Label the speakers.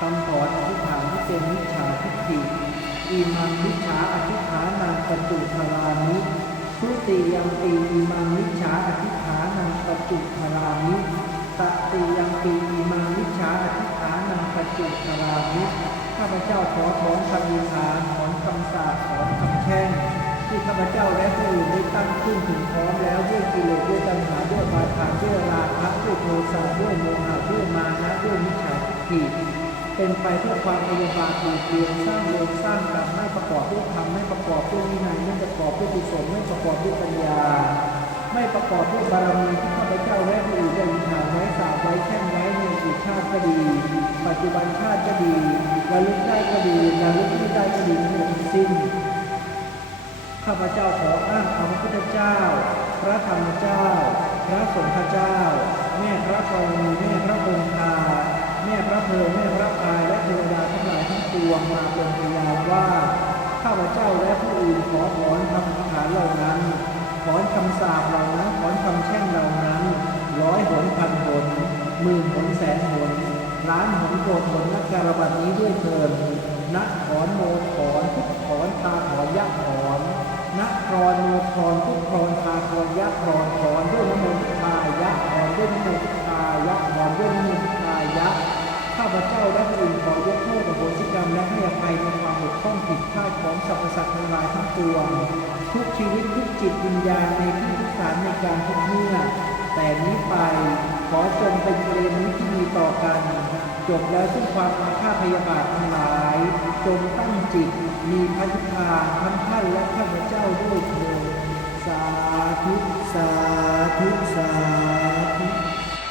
Speaker 1: คำถอนอธิษฐานที่เป็นมิจฉาทิฏฐิอิมังมิจฉาอธิษฐานังปจุทรานิทุติยังปีอิมังมิจฉาอธิษฐานังปจุทรานิตติยังปีอิมังมิจฉาอธิษฐานังปจุทรานิข้าพเจ้าขอถอนคำอิฐานถอนคำสาปถอนคำแช่งที่ข้าพเจ้าและผู้อื่นได้ตั้งขึ้นถึงพร้อมแล้วด้วยกิเลสด้วยตัณหาด้วยบาทานด้วยราคะด้วยโทสะด้วยโมหะด้วยมานะด้วยมิจฉาทิฏฐิ เป็นไปเพื่อความพยาบาทดูเกลียนสร้างโลกสร้างกรรมไม่ประกอบด้วยธรรมไม่ประกอบด้วยวินัยไม่ประกอบด้วยกุศลไม่ประกอบด้วยปัญญา ไม่ประกอบด้วยบารมีที่ข้าพเจ้าและผู้อื่นได้ยินหาไว้สาบไว้แช่งไว้ในอดีตชาติก็ดี ปัจจุบันชาติก็ดีระลึกได้ก็ดีระลึกไม่ได้ก็ดีทั้งหมดสิ้นข้าพเจ้าขออ้างพระพุทธเจ้า พระธรรมเจ้า พระสงฆ์เจ้า แม่พระกรณีแม่พระคง งปวงมาเป็นพยานว่า ข้าพเจ้าและผู้อื่นขอถอนคำอธิษฐานเหล่านั้นถอนคำสาปเหล่านั้นถอนคำแช่งเหล่านั้น ร้อยหนพันหนหมื่นหนแสนหนล้านหนโกรธหนนักการบัดนี้ด้วยเถิดนักถอนโมถอนทุกถอนตาถอนยักถอนนักครอนโมถอนทุกครอนตาถอนยักษ์ถอนถอน งหลายทั้งปวงทุกชีวิตทุกจิตวิญญาณในที่ทุกฐานในการทุกเมื่อ แต่นี้ไปขอจงเป็นเรมิตรที่มีต่อกัน จบแล้วซึ่งความอาฆาตพยาบาททั้งหลาย จงตั้งจิต มีพระนิพพาทั้งท่านและข้าพเจ้าด้วยเถิดสาธุ สาธุ สาธ